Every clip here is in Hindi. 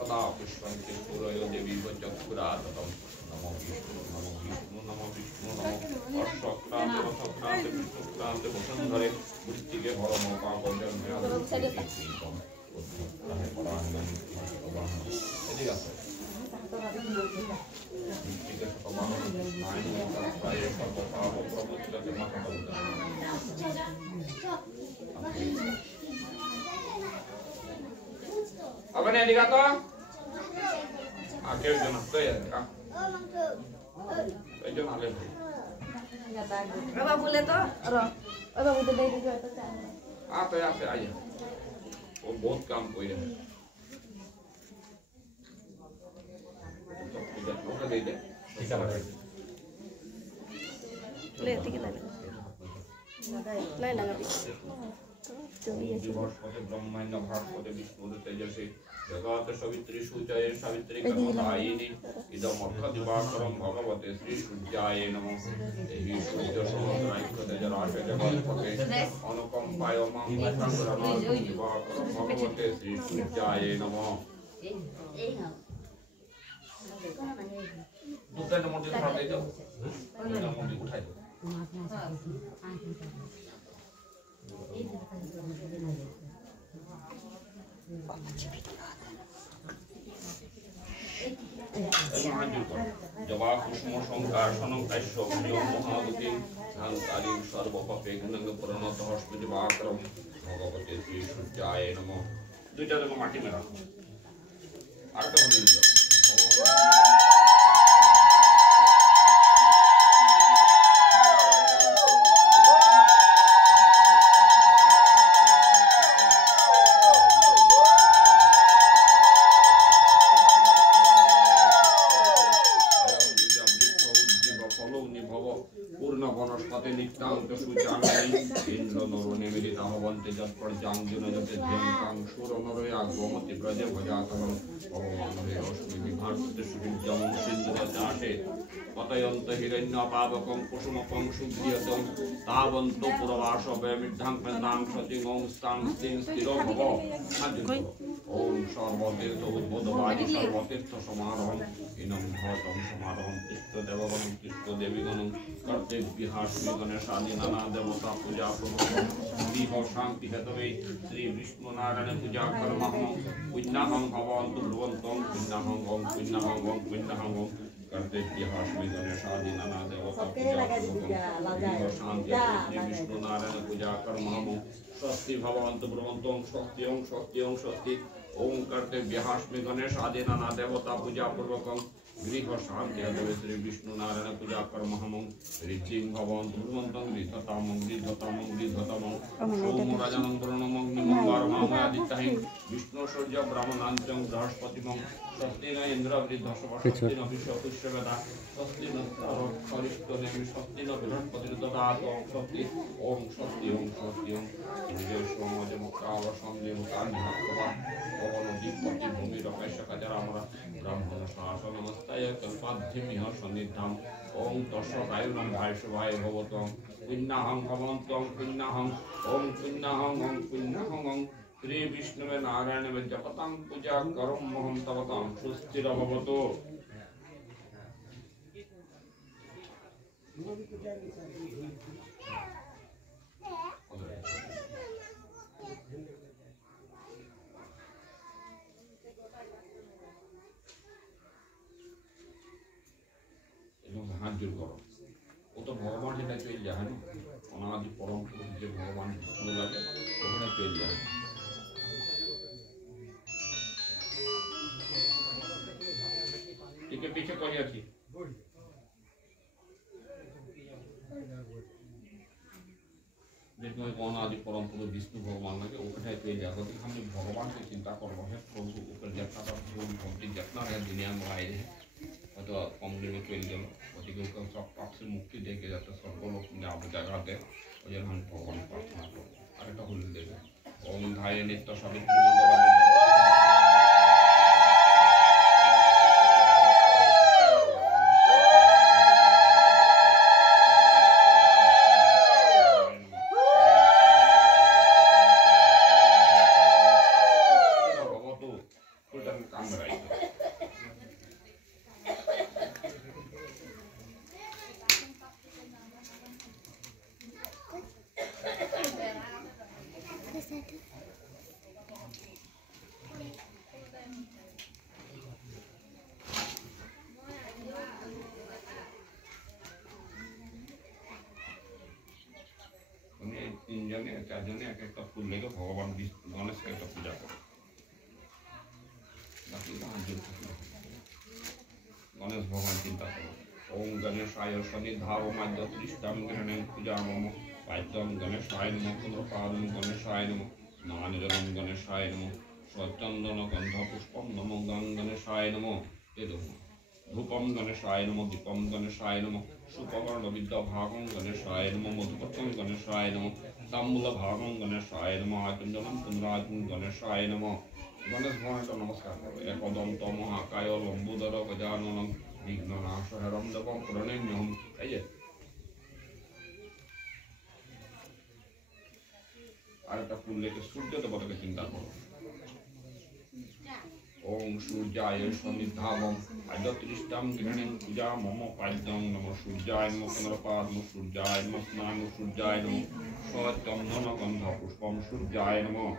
सदा पुष्पन्ते सूरयो देवी वज्रपुराततं नमो विष्णु नमो विष्णु नमो विष्णु नमो अश्वक्रांते वसक्रांते विष्णुक्रांते वसुंधरे वृत्तिके भरम पापजन्मयादीपम उद्धताय परायणं भगवान् ठीक আছে वृत्तिके सतवाहन नारायण तत्प्राय सर्वपाप प्रमुच्यते महाबलः apa nih indikator? Akhir jangan tuh ya. Jangan alih. Apa boleh toh? Apa boleh dari juga tuh? Apa ya aja. Oh, बहुत काम कोई है. tidak mau ke dede. Bisa lagi. Lihat kita lagi. Lain lagi. दिवस पते ब्रह्मांड भाग पते विष्णु तेजसे जगत सवित्री सूर्याय सावित्री कर्मदायिनी इदम अर्थ दिवाकरं भगवते श्री सूर्याय नमः देवी सूर्य समग्र तेजराश जगत पते अनुकंपाय मां संग्रहण दिवाकरं भगवते श्री सूर्याय नमः दूसरे नंबर से उठा दे दो नंबर से उठाई दो जवाब कुसुम संकार सनम तैश्व महागति धानकारी सर्वपापे गुणंग प्रणत हस्म दिवाकरं भगवते श्री सूर्याय नमः दुईटा जगह माटी में रखो आरटा बोल दो पावकं कुसुमकं सुगृहतं तावन्तो पुरवास वैमिद्धां पदां सतिगं स्तां स्थिं स्थिरो भव ओम सर्वतीर्थ उद्बोधवादी सर्वतीर्थ समारोहं इनं भवतं समारोहं इष्टदेवगणं इष्टदेवीगणं कर्तव्यहास्मि गणेशादि नाना देवता पूजा प्रमुखं गृह शान्ति हेतवे श्री विष्णु नारायण पूजा कर्महं पुण्यहं भवन्तु भ्रुवन्तं पुण्यहं गं पुण्यहं गं पुण्यहं गं कर्तव्यहास्मि गणेशादि नाना देवता पूजा प्रमुखं शान्ति श्री विष्णु नारायण पूजा कर्महं स्वस्ति भवन्तु भ्रुवन्तं स्वस्त्यं स्वस्त्यं स्वस्ति ओम कर्तव्यहास्मि गणेशादि नाना देवता पूजा पूर्वकं गृह शान्ति हेतवे श्री विष्णु नारायण पूजा कर्महं ऋचिं भवन्तु भ्रुवन्तं गृधतामं गृधतामं गृधतामं सोम राजानं वरुणं अग्निमं आदित्यं विष्णु सूर्य ब्रह्मणाञ्चं बृहस्पतिमं स्वस्ति न इन्द्र वृद्धस्व स्वस्ति न विश्व पुष्यवेदा स्वस्ति न खरिष्ठनेमि स्वस्ति न बृहस्पतिर्ददातु स्वस्ति ओम स्वस्ति ओम स्वस्ति ओम दीपति भूमि रकैशकजरामरा ब्राह्मण शासनमस्ताय कल्पाध्यमिह सन्निधाम ओम तस्वायुनं भाष्यवाय भवतं पुण्यहं भवन्तं पुण्यहं ओम पुण्यहं ओम पुण्यहं ओम श्री विष्णुवे नारायणवे जपतां पूजा करं महं तवतां सुस्थिर भवतु हाथ जोड़ करो वो तो भगवान যেটা চলে যায় না অনাদি পরম পুরুষ যে ভগবান ভালো লাগে ওখানে চলে যায় ठीक है पीछे कोई अच्छी देखो कौन आदि परम पुरुष विष्णु भगवान लगे ओकठाय चले जाए तो हम भगवान की चिंता करबो है प्रभु ऊपर जितना का भक्ति जितना है दुनिया में आए हैं तो कमरे में चल गए ओदिके को सब पाप से मुक्ति देके जाते सर्वलोक में आप जगह दे और हम भगवान प्रार्थना करो अरे तो बोल देबे ओम धाय नित्य सावित्री কামড়াই তিনজনে চারজনে এক একটা ফুল লেগে ভগবান গণেশকে একটা পূজা করে গণেশ ভগবান চিন্তা করো ওম গণেশায় সন্নিধাবমাদ্য তৃষ্টাং গ্রহণেন পূজামম পাদ্যং গণেশায় নমঃ পুনঃপাদং গণেশায় নমঃ স্নানজলং গণেশায় নমঃ সচন্দন গন্ধ পুষ্পম নমো গণেশায় নমঃ ধূপম গণেশায় নমঃ দীপম গণেশায় নমঃ সুপকর্ণ বিদ্যা ভাগং গণেশায় নমঃ মধুপত্রং গণেশায় নমঃ তাম্বুল ভাগং গণেশায় নমঃ আচন্দনম পুনরাজং গণেশায় নমঃ গণেশ ভগবানকে নমস্কার করো একদন্ত মহাকায় লম্বোদর গজাননম বিঘ্ননাশহরম দেবম প্রণম্যহম এই যে আরেকটা ফুল লেগে সূর্য দেবতাকে চিন্তা করো ওম সূর্যায় সন্নিধাবম আদ্যতৃষ্টাং গৃহণেন পূজা মম পাদ্যং নমঃ সূর্যায় নমঃ পুনরপাদম সূর্যায় নমঃ স্নান সূর্যায় নমঃ সচন্দন গন্ধ পুষ্পম সূর্যায় নমঃ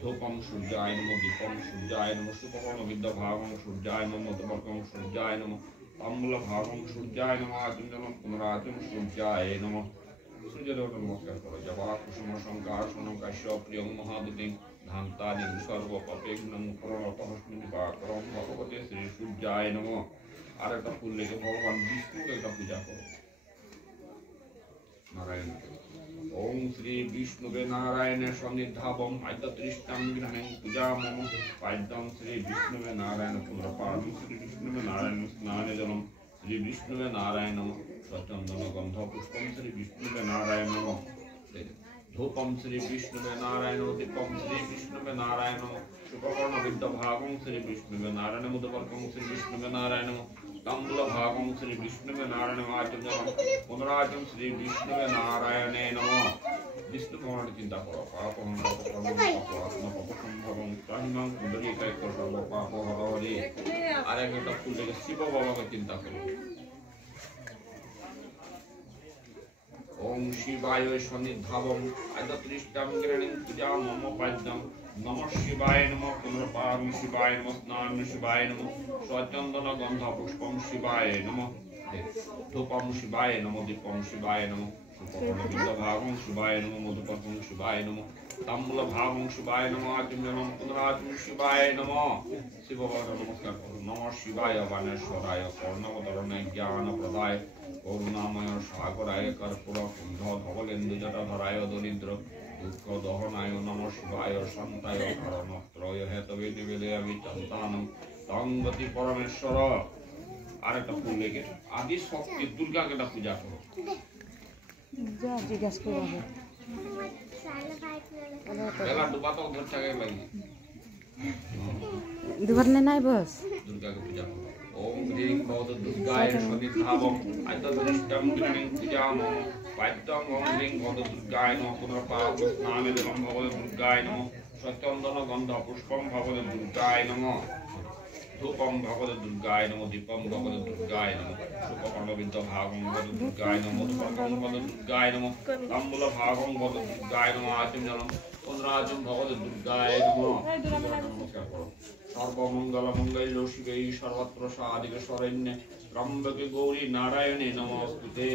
ধূপম সূর্যায় নমঃ দীপম সূর্যায় নমঃ সুপকর্ণ বিদ্যা ভাগং সূর্যায় নমঃ মধুপর্কং সূর্যায় নমঃ তাম্বুল ভাগং সূর্যায় নমঃ আচন্দনম পুনরাচম সূর্যায় নমঃ সূর্যদেবতা নমস্কার করো জবা কুসুম সংকাশনং কাশ্যপ প্রিয়ং মহাদুতিং ধান্তাদিং সর্বপাপেঘ্নং প্রণতহস্মি দিবাকরং ভগবতে শ্রী সূর্যায় নমঃ আর একটা ফুল লেগে ভগবান বিষ্ণুকে একটা পূজা করো নারায়ণ ওম শ্রী বিষ্ণুবে নারায়ণের সন্নিধাবম আদ্যতৃষ্টাং গৃহণেন পূজামম পাদ্যং শ্রী বিষ্ণুবে নারায়ণ পুনরপাদম শ্রী বিষ্ণুবে নারায়ণ স্নানজলম শ্রী বিষ্ণুবে নারায়ণ সচন্দন গন্ধ পুষ্পম শ্রী বিষ্ণুবে নারায়ণ ধূপম শ্রী বিষ্ণুবে নারায়ণ দীপম শ্রী বিষ্ণুবে নারায়ণ সুপকর্ণ বিদ্যা ভাগং শ্রী বিষ্ণুবে নারায়ণ মধুপর্কং শ্রী বিষ্ণুবে নারায়ণ তাম্বুল ভাগং শ্রী বিষ্ণুবে নারায়ণ আচন্দনম পুনরাচম শ্রী বিষ্ণুবে নারায়ণে নমঃ বিষ্ণু ভগবানের চিন্তা করো পাপহং পাপসম্ভবং তাহিমাং পুণ্ডরীকায়ক সর্ব পাপ হরে আর একটা ফুল লেগে শিব বাবাকে চিন্তা করো ওম শিবায় সন্নিধাবম আদ্যতৃষ্টাং গৃহণেন পূজা মম পাদ্যং নমঃ শিবায় নমঃ পুনরপাদম শিবায় নমঃ স্নান শিবায় নমঃ সচন্দন গন্ধ পুষ্পম শিবায় নমঃ ধূপম শিবায় নমঃ দীপম শিবায় নমঃ সুপকর্ণ বিদ্যা ভাগং শিবায় নমঃ মধুপর্কং শিবায় নমঃ তাম্বুল ভাগং শিবায় নমঃ আচন্দনম পুনরাচম শিবায় নমঃ শিব ভগবানকে নমস্কার করো নমঃ শিবায় বাণেশ্বরায় কর্ণবতরণে জ্ঞান প্রদায় করুণাময় সাগরায় কর্পূর কুণ্ড ধবলেন্দু জটাধরায় দরিদ্র দুঃখ দহনায় নমঃ শিবায় শান্তায় ধর্মত্রয় হেতবে নিবেদয়ামি চন্তানম তং গতি পরমেশ্বর আর একটা ফুল লেগে আদি শক্তি দুর্গাকে একটা পূজা করো যা জিজ্ঞাসা করে হবে বেলা ডুবাতো ঘর থেকে লাগি দুবার নাই বস দুর্গাকে পূজা করো ওম হ্রিং ভগবত দুর্গায় সন্নিধাবম আদ্যতৃষ্টাং গৃহণেন পূজামম পাদ্যং ওম হ্রিং ভগবত দুর্গায় নমঃ পুনরপাদম স্নানজলম ভগবত দুর্গায় নমঃ সচন্দন গন্ধ পুষ্পম ভগবত দুর্গায় নমঃ ধূপম ভগবত দুর্গায় নমঃ দীপম ভগবত দুর্গায় নমঃ সুপকর্ণ বিদ্যা ভাগং ভগবত দুর্গায় নমঃ মধুপর্কং ভগবত দুর্গায় নমঃ তাম্বুল ভাগং ভগবত দুর্গায় নমঃ আচন্দনম পুনরাচম ভগবত দুর্গায় নমঃ নমস্কার করো সর্বমঙ্গল মঙ্গল শিবে সর্বত্র সাধিকে শরণ্যে ত্রম্বকে গৌরী নারায়ণে নমস্তুতে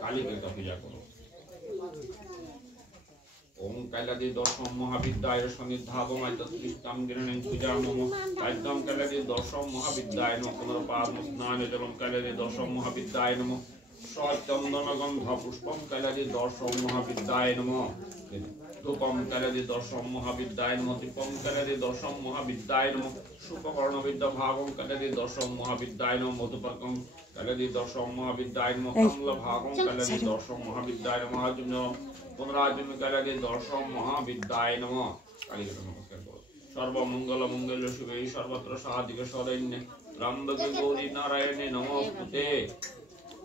কালীকে একটা পূজা করো ওম কৈলাদি দশম মহাবিদ্যায় সন্নিধাবম আদ্যতৃষ্টাং গৃহণেন পূজামম পাদ্যং কৈলাদি দশম মহাবিদ্যায় নমঃ পুনরপাদম স্নানজলম কৈলাদি দশম মহাবিদ্যায় নমঃ সচন্দন গন্ধ পুষ্পম কৈলাদি দশম মহাবিদ্যায় নমঃ ধূপম কৈলাদি দশম মহাবিদ্যায় নমঃ দীপম কৈলাদি দশম মহাবিদ্যায় নমঃ সুপকর্ণ বিদ্যা ভাগং কৈলাদি দশম মহাবিদ্যায় নমঃ মধুপর্কং কৈলাদি দশম মহাবিদ্যায় নমঃ তাম্বুল ভাগং কৈলাদি দশম মহাবিদ্যায় নমঃ আচন্দনম পুনরাচম কৈলাদি দশম মহাবিদ্যায় নমঃ কালীকে নমস্কার করো সর্বমঙ্গল মঙ্গল শিবে সর্বত্র সাধিকে শরণ্যে ত্রম্বকে গৌরী নারায়ণে নমস্তুতে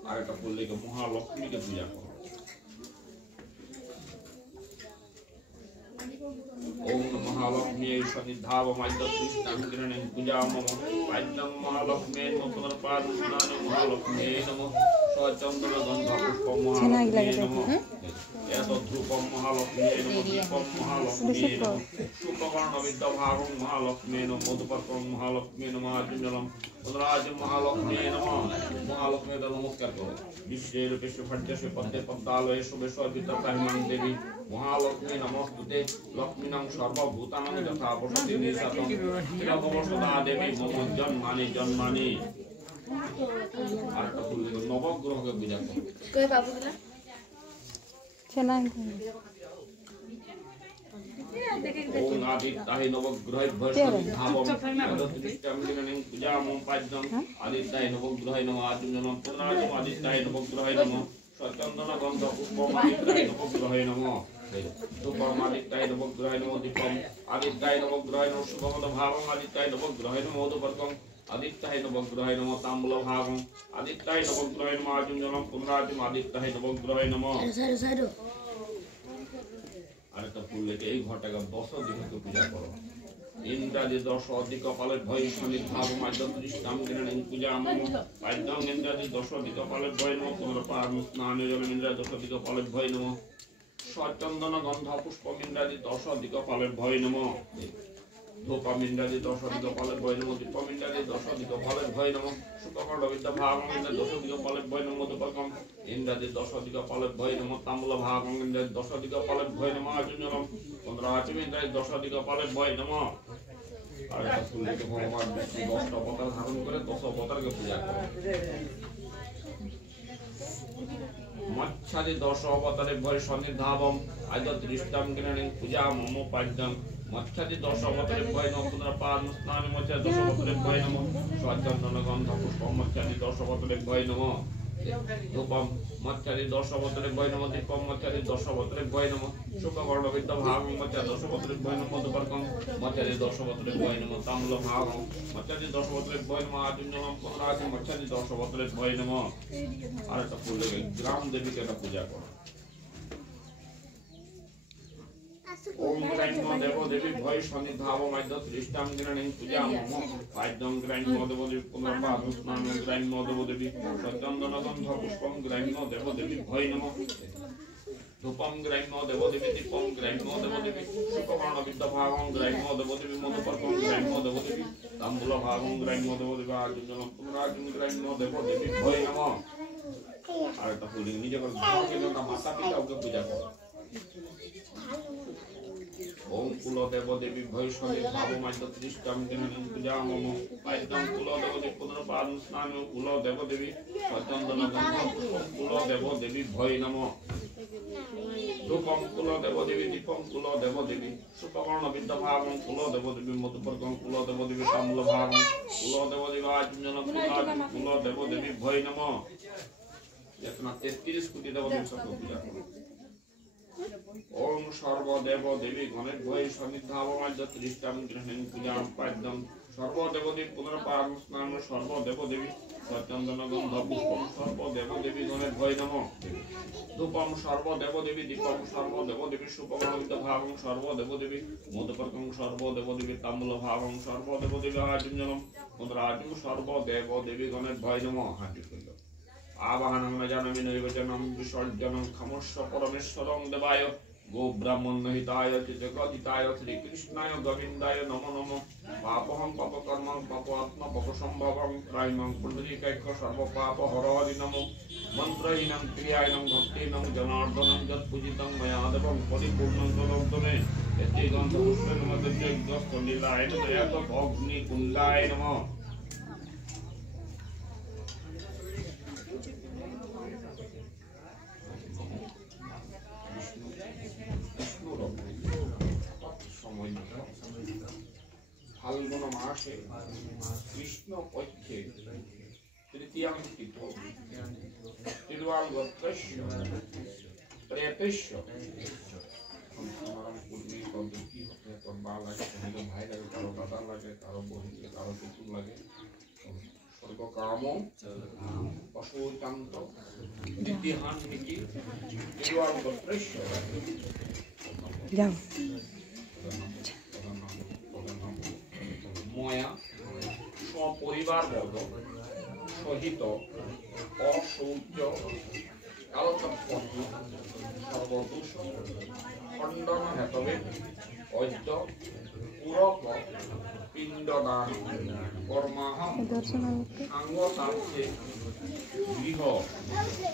আর একটা ফুল লেগে মহালক্ষ্মীকে পূজা করো ओम महालक्ष्मी सन्निधावमाद्यष्टां गृह्णीं पूजामः पाद्यं महालक्ष्मी पुनर्पाद स्नान महालक्ष्मी नमः स्वचंद्र गंधा पुष्पं महालक्ष्मी नमः यतध्रूपं महालक्ष्मी नमः दीपं महालक्ष्मी नमः शुकवर्ण विद्याभागं महालक्ष्मी नमः मधुपर्कं महालक्ष्मी नमः आजंजलम पुनराज महालक्ष्मी नमः महालक्ष्मी का नमस्कार करो विश्वेर विश्वभट्टस्य पद्मे पद्मालये शुभेश्वरिताहिमां देवी महालक्ष्मी नमस्तुते लक्ष्मीनां सर्वभूतानां यथा वसति निशातं तिलकवसदा देवी मम जन्मानि जन्मानि আর একটা ফুল নবগ্রহকে পূজা করো কই বাবু গুলা চেনাই ओम आदित्याय नवग्रहाय भस्मं धावं आदित्याय पूजामं पाद्यं आदित्याय नवग्रहाय नमः आजंजनं पुनराजं आदित्याय नवग्रहाय नमः स्वचंदन गंध पुष्पं आदित्याय नवग्रहाय नमः धूपं आदित्याय नवग्रहाय नमः दीपं आदित्याय नवग्रहाय नमः शुभमद भावं आदित्याय नवग्रहाय नमः मधुपर्कं आदित्याय नवग्रहाय नमः ताम्बूल भागं आदित्याय नवग्रहाय नमः आजंजनं पुनराजं आदित्याय नवग्रहाय नमः আরেকটা ফুল লেগে এই ঘরটাকে 10 দিকে পূজা করো ইন্দ্রাদি 10 অধিক কপালের ভয় সন্নিধাব মাধ্যম দৃষ্টাম গৃহণীং পূজামহ পাদ্যং ইন্দ্রাদি 10 অধিক কপালের ভয় নমঃ পুনর্পাদ স্নান জল ইন্দ্রাদি 10 অধিক কপালের ভয় নমঃ সচন্দন গন্ধ পুষ্পম ইন্দ্রাদি 10 অধিক কপালের ভয় নমঃ ধূপম ইন্দ্রাদি 10 অধিক কপালের ভয় নমঃ দীপম ইন্দ্রাদি 10 অধিক কপালের ভয় নমঃ শুককর্ণ বিদ্যা ভাগং ইন্দ্রাদি 10 অধিক কপালের ভয় নমঃ মধুপর্কম ইন্দ্রাদি 10 অধিক কপালের ভয় নমঃ তাম্বূল ভাগং ইন্দ্রাদি 10 অধিক কপালের ভয় নমঃ আজঞ্জনম পুনরাচমি ইন্দ্রাদি 10 অধিক কপালের ভয় নমঃ আর এটা ফুলকে ভগবান বিষ্ণু 10 অবতার ধারণ করে 10 অবতারকে পূজা করে মচ্ছাদি 10 অবতারের ভয় সন্নিধাবম আদ্যদৃষ্টাম গৃহণীং পূজামহ পাদ্যং মচ্ছাদি 10 অবতারের ভয় নমঃ পুনর্পাদ স্নান মচ্ছাদি 10 অবতারের ভয় নমঃ স্বচন্দন গন্ধ পুষ্পম মচ্ছাদি 10 অবতারের ভয় নমঃ ধূপম মচ্ছাদি 10 অবতারের ভয় নমঃ দীপম মচ্ছাদি 10 অবতারের ভয় নমঃ শুককর্ণ বিদ্যা ভাগং মচ্ছাদি 10 অবতারের ভয় নমঃ মধুপর্কং মচ্ছাদি 10 অবতারের ভয় নমঃ তাম্বূল ভাগং মচ্ছাদি 10 অবতারের ভয় নমঃ আজঞ্জনম পুনরাজং মচ্ছাদি 10 অবতারের ভয় নমঃ আর একটা ফুল লেগে গ্রাম দেবীকে একটা পূজা করো ओम ग्राह्यो देवो देवी भय सन्निधावो माद्य दृष्टां गृह्णीं पूजामः पाद्यं ग्राह्यो देवो देवी पुनर्पाद स्नान ग्राह्यो देवो देवी सचन्दन गन्ध पुष्पं ग्राह्यो देवो देवी भय नमः धूपं ग्राह्यो देवो देवी दीपं ग्राह्यो देवो देवी शुकवर्ण विद्या भागं ग्राह्यो देवो देवी मधुपर्कं ग्राह्यो देवो देवी ताम्बूल भागं ग्राह्यो देवो देवी आजंजनं पुनराजं ग्राह्यो देवो देवी भय नमः আর একটা ফুল নিজে করে ধর্মকে না মাতা পিতাকে পূজা করো ओम कुलो देवो देवी भय सन्निधाव माद्य दृष्टां गृह्णीं पूजामः पाद्यं कुलो देवो देवी पुनर्पाद स्नान कुलो देवो देवी स्वचंदन गंध कुलो देवो देवी भय नमः धूपं कुलो देवो देवी दीपं कुलो देवो देवी शुकवर्ण विद्या भागं कुलो देवो देवी मधुपर्कं कुलो देवो देवी ताम्बूल भागं कुलो देवो देवी आजंजनं कुलो देवो देवी भय नमः इतना 33 कोटि देवो देवी सब पूजा करो ओम सर्वदेव देवी गणेश भय सन्निधाव माद्य दृष्टां गृह्णीं पूजां पाद्यं सर्वदेव देवी पुनर्पाद स्नान सर्वदेव देवी सचन्दन गन्ध पुष्पं सर्वदेव देवी गणेश भय नमः धूपं सर्वदेव देवी दीपं सर्वदेव देवी शुकवर्ण विद्या भागं सर्वदेव देवी मधुपर्कं सर्वदेव देवी ताम्बूल भागं सर्वदेव देवी आजंजनं पुनराजं सर्वदेव देवी गणेश भय नमः हाथी आवाहनं न जानामि नैवचनं विसर्जनं खमस्व परमेश्वरं देवाय गो ब्राह्मण हिताय जगदिताय श्री कृष्णाय गोविंदाय नमो नमः पापहं पापकर्मं पापात्मा पापसंभवं त्रायमं पुंडरीकाक्ष सर्व पाप हरहरि नमो मंत्रहीनं क्रियाहीनं भक्तिहीनं जनार्दनं यत्पूजितं मया देवं परिपूर्णं तदोक्तमे यत्ते गन्धपुष्पेन मध्यस्य यज्ञस्थलीलाय दयात अग्निकुण्डाय नमः फाल्गुन मासे कृष्ण पक्षे तृतीयां तिथौ तिरुवालगोत्रस्य प्रेतस्य हमारा पूर्वी पद्धति होते तो बाल लगे कहीं भाई लगे कारो दादा लगे कारो बहन लगे कारो पुत्र लगे स्वर्ग कामो पशु तंत्र द्वितीयां मिति तिरुवालगोत्रस्य जाओ ময়া সপরিবারবর্গ সহিত অশৌচ কালচক্রত্ন সর্বদোষ খণ্ডন হেতবে অদ্য পুরক পিণ্ডদান কর্মাহং সাঙ্গতাস্যে গৃহ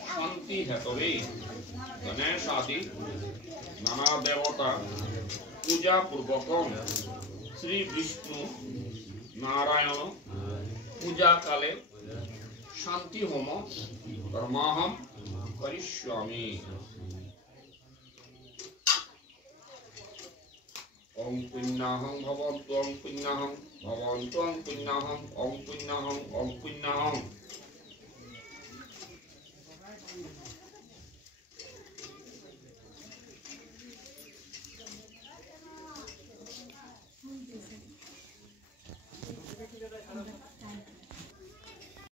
শান্তি হেতবে গণেশাদি নানা দেবতা পূজা পূর্বকম শ্রী বিষ্ণু নারায়ণ পূজা কালে শান্তি হোম কর্মাহম করিষ্যামি। ওম পুণ্যাহং ভবন্তু ওম পুণ্যাহং ভবন্তু ওম পুণ্যাহং ওম পুণ্যাহং ওম পুণ্যাহং